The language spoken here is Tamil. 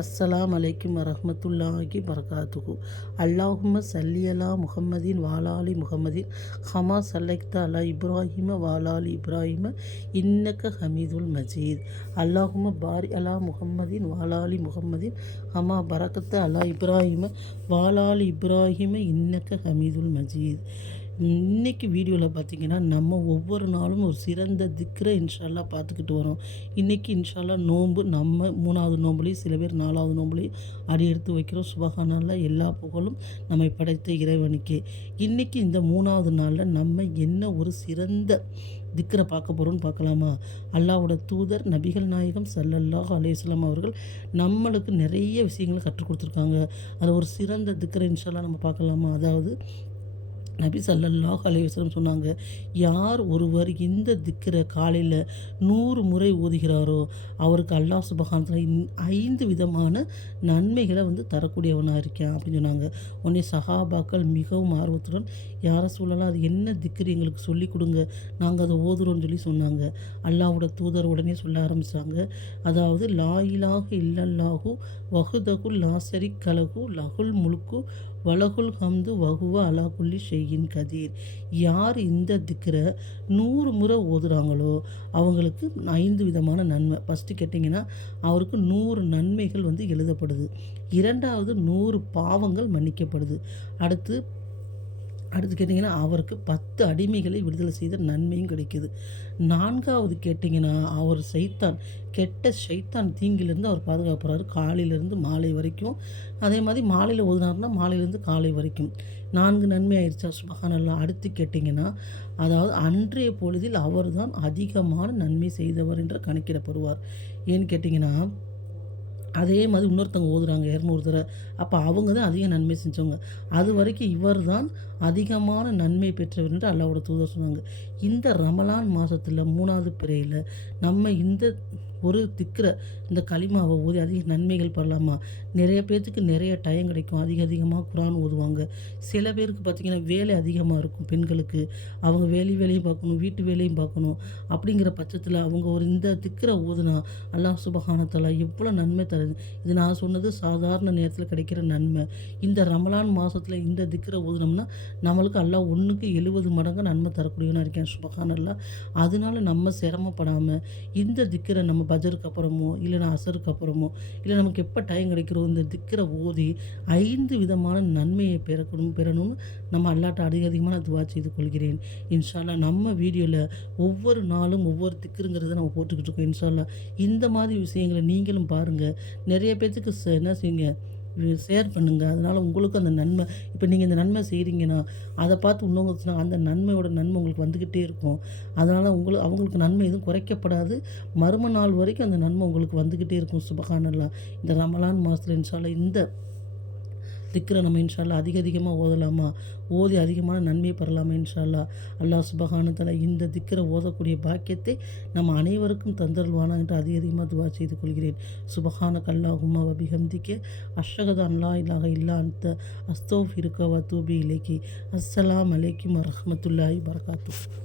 அஸ்ஸலாம் அலைக்கும் வரஹ்மத்துல்லாஹி பரகாத்துஹு. அல்லாஹும்ம சல்லி அலா முஹம்மதின் வாலாலி முஹம்மதின் ஹமா சல்லைக்த அலா இப்ராஹிம வாலாலி இப்ராஹிம இன்னக்க ஹமீதுல் மஜீத். அல்லாஹும்ம பாரி அலா முஹம்மதின் வாலாலி முஹம்மதின் ஹமா பரக்கத்த அலா இப்ராஹிம வாலாலி இப்ராஹிம இன்னக்க ஹமீதுல் மஜீத். இன்றைக்கி வீடியோவில் பார்த்திங்கன்னா நம்ம ஒவ்வொரு நாளும் ஒரு சிறந்த திக்ரை இன்ஷால்லா பார்த்துக்கிட்டு வரோம். இன்றைக்கி இன்ஷால்லா நோன்பு, நம்ம 3வது நோம்புலேயும் சில பேர் 4வது நோம்புலேயும் அடி எடுத்து வைக்கிறோம். சுபஹானல்லாஹ், எல்லா புகழும் நம்மை படைத்த இறைவனுக்கே. இன்றைக்கி இந்த 3வது நாளில் நம்ம என்ன ஒரு சிறந்த திக்ரை பார்க்க போகிறோம்னு பார்க்கலாமா? அல்லாஹ்வோட தூதர் நபிகள் நாயகம் ஸல்லல்லாஹு அலைஹி வஸல்லம் அவர்கள் நம்மளுக்கு நிறைய விஷயங்களை கற்றுக் கொடுத்துருக்காங்க. அதில் ஒரு சிறந்த திக்ரை இன்ஷால்லா நம்ம பார்க்கலாமா? அதாவது நபி ஸல்லல்லாஹு அலைஹி வஸல்லம் சொன்னாங்க, யார் ஒருவர் இந்த திக்ரை காலையில் 100 முறை ஓதுகிறாரோ அவருக்கு அல்லாஹ் சுப்ஹானஹு வ தஆலா 5 விதமான நன்மைகளை தரக்கூடியவனாக இருக்கான் அப்படின்னு சொன்னாங்க. உடனே சஹாபாக்கள் மிகவும் ஆர்வத்துடன், யா ரசூலல்லாஹ், அது என்ன திக்ரு எங்களுக்கு சொல்லி கொடுங்க, நாங்கள் அதை ஓதுறோம்னு சொன்னாங்க. அல்லாஹ்வோட தூதர் உடனே சொல்ல ஆரம்பித்தாங்க, அதாவது லா இலாஹ இல்லல்லாஹு வஹ்தஹு லா ஷரீக்க லஹு லஹுல் முல்கு வலகுல் ஹம்து வஹுவ அலா குல்லி ஷைஇன் கதீர். யார் இந்த திக்ரை 100 முறை ஓதுறாங்களோ அவங்களுக்கு 5 விதமான நன்மை. ஃபஸ்ட்டு கேட்டிங்கன்னா, அவருக்கு 100 நன்மைகள் எழுதப்படுது. 2வது 100 பாவங்கள் மன்னிக்கப்படுது. அடுத்து கேட்டிங்கன்னா, அவருக்கு 10 அடிமைகளை விடுதலை செய்த நன்மையும் கிடைக்கிது. 4வது கேட்டிங்கன்னா, அவர் கெட்ட ஷைத்தான் தீங்கிலிருந்து அவர் பாதுகாப்புறாரு, காலையிலேருந்து மாலை வரைக்கும். அதே மாதிரி மாலையில் ஓதுனாருன்னா மாலையிலேருந்து காலை வரைக்கும் 4 நன்மை ஆயிடுச்சா? சுப்ஹானல்லாஹ். அடுத்து கேட்டிங்கன்னா, அதாவது அன்றைய பொழுதில் அவர் தான் அதிகமான நன்மை செய்தவர் என்று கணக்கிடப்படுவார். ஏன்னு கேட்டிங்கன்னா, அதே மாதிரி இன்னொருத்தவங்க ஓதுறாங்க 200 தடவை, அப்போ அவங்க தான் அதிக நன்மை செஞ்சவங்க. அது வரைக்கும் இவர் தான் அதிகமான நன்மை பெற்றவர் என்று அல்லாஹ்வோட தூதர் சொன்னாங்க. இந்த ரமலான் மாதத்தில் 3வது பிறையில் நம்ம இந்த ஒரு திக்ரை, இந்த கலிமாவை ஓதி அதிக நன்மைகள் பெறலாமா? நிறைய பேர்த்துக்கு நிறைய டைம் கிடைக்கும், அதிகமாக குரான் ஓதுவாங்க. சில பேருக்கு பார்த்திங்கன்னா வேலை அதிகமாக இருக்கும், பெண்களுக்கு அவங்க வேலையும் பார்க்கணும், வீட்டு வேலையும் பார்க்கணும். அப்படிங்கிற பட்சத்தில் அவங்க ஒரு இந்த திக்ரை ஓதுனா அல்லாஹ் சுப்ஹானஹு வ தஆலா எவ்வளோ நன்மை தருது. இது நான் சொன்னது சாதாரண நேரத்தில் கிடைக்கிற நன்மை. இந்த ரமலான் மாதத்தில் இந்த திக்ரை ஓதுனோம்னா நம்மளுக்கு அல்லாஹ் 1க்கு 70 மடங்கு நன்மை தரக்கூடியவனாக இருக்கேன். சுப்ஹானல்லாஹ். அதனால நம்ம சிரமப்படாமல் இந்த திக்ரை நம்ம பஜருக்கு அப்புறமோ இல்லைனா அசருக்கு அப்புறமோ இல்லை நமக்கு எப்போ டைம் கிடைக்கிறோம் இந்த திக்ரை ஓதி 5 விதமான நன்மையை பெறணும்னு நம்ம அல்லாட்ட அதிகமாக துவா செய்து கொள்கிறேன். இன்ஷா அல்லாஹ் நம்ம வீடியோவில் ஒவ்வொரு நாளும் ஒவ்வொரு திக்ருங்கிறத நம்ம போட்டுக்கிட்டு இருக்கோம். இன்ஷா அல்லாஹ் இந்த மாதிரி விஷயங்களை நீங்களும் பாருங்கள். நிறைய பேர்த்துக்கு என்ன செய்யுங்க, ஷேர் பண்ணுங்கள். அதனால் உங்களுக்கு அந்த நன்மை, இப்போ நீங்கள் இந்த நன்மை செய்கிறீங்கன்னா அதை பார்த்து இன்னொன்று சொன்னால் அந்த நன்மையோட நன்மை உங்களுக்கு வந்துக்கிட்டே இருக்கும். அதனால் அவங்களுக்கு நன்மை எதுவும் குறைக்கப்படாது, மறும நாள் வரைக்கும் அந்த நன்மை உங்களுக்கு வந்துக்கிட்டே இருக்கும். சுப்ஹானல்லாஹ். இந்த ரமலான் மாதத்தில் இன்ஷா அல்லாஹ் இந்த திக்ரை நம்ம இன்ஷா அல்லாஹ் அதிகமாக ஓதலாமா? ஓதி அதிகமான நன்மையை பெறலாமா? இன்ஷா அல்லாஹ். அல்லாஹ் சுப்ஹானஹு வ தஆலா இந்த திக்ரை ஓதக்கூடிய பாக்கியத்தை நம்ம அனைவருக்கும் தந்தருள்வானா என்று அதிகமாக துவா செய்து கொள்கிறேன். சுப்ஹானக அல்லாஹும்ம வ பிஹம்திக அஷ்ஹது அன் லா இலாஹ இல்லா அன்த அஸ்தக்ஃபிருக வ அத்தூபு இலைக்கி. அஸ்ஸலாமு அலைக்கும் வரஹ்மத்துல்லாஹி வபரகாத்துஹு.